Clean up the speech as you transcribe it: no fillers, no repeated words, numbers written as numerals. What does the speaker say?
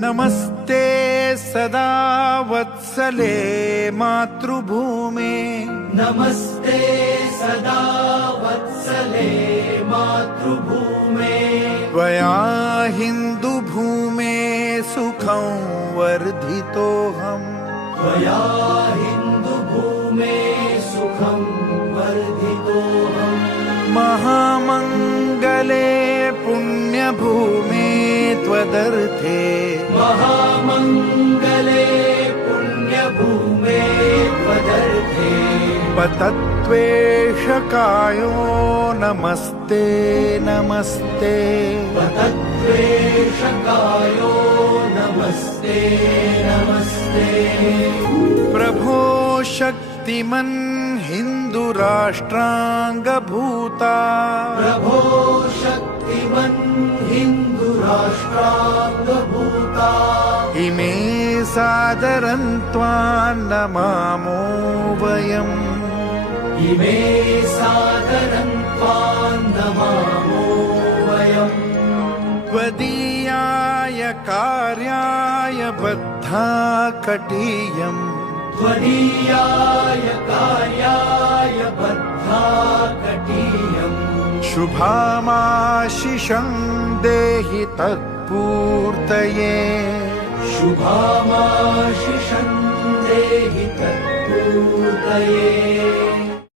नमस्ते सदा वत्सले मातृभूमे नमस्ते सदा वत्सले मातृभूमे त्वया हिन्दुभूमे सुखं वर्धितोऽहम् त्वया हिन्दुभूमे सुखं वर्धितोऽहम् महामङ्गले पुण्यभूमे त्वदर्थे महामङ्गले पुण्यभूमे त्वदर्थे पतत्वेषकायो नमस्ते नमस्ते पतत्वेषकायो नमस्ते नमस्ते प्रभो शक्तिमन् हिन्दुराष्ट्राङ्गभूता प्रभो शक्तिमन् हिन्दुराष्ट्राङ्गभूता इमे सादरं त्वां नमामो वयम् इमे सादरं त्वां नमामो वयम् त्वदीयाय कार्याय बद्धा कटीयम् त्वदीयाय कार्याय बद्धा कटीयम् शुभामाशिषं देहि तत्पूर्तये शुभामाशिषं देहि तत्पूर्तये